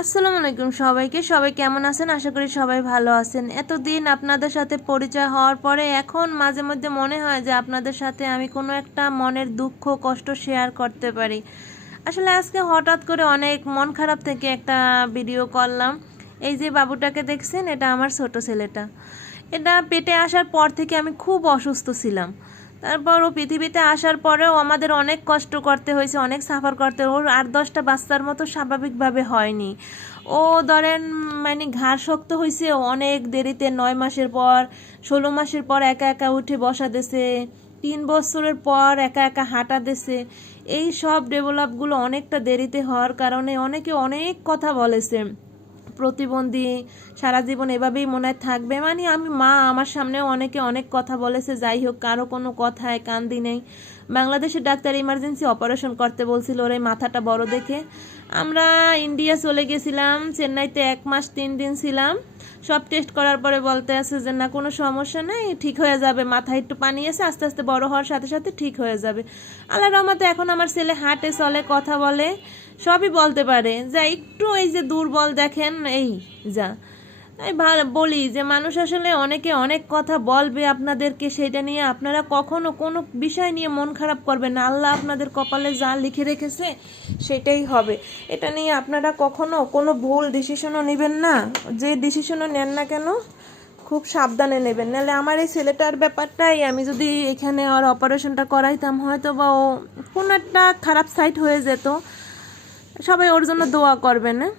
আসসালামু আলাইকুম সবাইকে। সবাই কেমন আছেন? আশা করি সবাই ভালো আছেন। এতদিন আপনাদের সাথে পরিচয় হওয়ার পরে এখন মাঝে মধ্যে মনে হয় যে আপনাদের সাথে আমি কোনো একটা মনের দুঃখ, কষ্ট শেয়ার করতে পারি। আসলে আজকে হঠাৎ করে অনেক মন খারাপ থেকে একটা ভিডিও করলাম। এই যে বাবুটাকে দেখছেন, এটা আমার ছোট ছেলেটা। এটা পেটে আসার পর থেকে আমি খুব অসুস্থ ছিলাম। তারপর ও পৃথিবীতে আসার পরেও আমাদের অনেক কষ্ট করতে হয়েছে, অনেক সাফার করতে ওর আট দশটা বাচ্চার মতো স্বাভাবিকভাবে হয়নি। ও ধরেন মানে ঘাড় শক্ত হয়েছে অনেক দেরিতে, নয় মাসের পর, ষোলো মাসের পর একা একা উঠে বসা দেছে, তিন বছরের পর একা একা হাঁটা দেছে। এই সব ডেভেলপগুলো অনেকটা দেরিতে হওয়ার কারণে অনেকে অনেক কথা বলেছে। প্রতিবন্ধী সারা জীবন এভাবেই মনে থাকবে। মানে আমি, মা আমার সামনেও অনেকে অনেক কথা বলেছে, যাই হোক, কারও কোনো কথায় কান্দি নেই। বাংলাদেশের ডাক্তার ইমার্জেন্সি অপারেশন করতে বলছিল ওর মাথাটা বড় দেখে। আমরা ইন্ডিয়া চলে গেছিলাম, চেন্নাইতে এক মাস তিন দিন ছিলাম। সব টেস্ট করার পরে বলতে আছে যে, না, কোনো সমস্যা নেই, ঠিক হয়ে যাবে। মাথায় একটু পানি এসে আস্তে আস্তে বড় হওয়ার সাথে সাথে ঠিক হয়ে যাবে। আল্লাহ রহমতে এখন আমার ছেলে হাঁটে, চলে, কথা বলে। সবই বলতে পারে। যা একটু এই যে দুর্বল দেখেন, এই যা। আমি বলি যে, মানুষ আসলে অনেকে অনেক কথা বলবে আপনাদেরকে, সেটা নিয়ে আপনারা কখনো কোনো বিষয় নিয়ে মন খারাপ করবেন আল্লাহ আপনাদের কপালে যা লিখে রেখেছে, সেটাই হবে। এটা নিয়ে আপনারা কখনো কোনো ভুল ডিসিশনও নেবেন না। যে ডিসিশনও নেন না কেন, খুব সাবধানে নেবেন। নাহলে আমার এই ছেলেটার ব্যাপারটাই আমি যদি এখানে আর অপারেশনটা করাইতাম হয়তো বা ও কোনো একটা খারাপ সাইট হয়ে যেত। সবাই ওর জন্য দোয়া করবেন হ্যাঁ?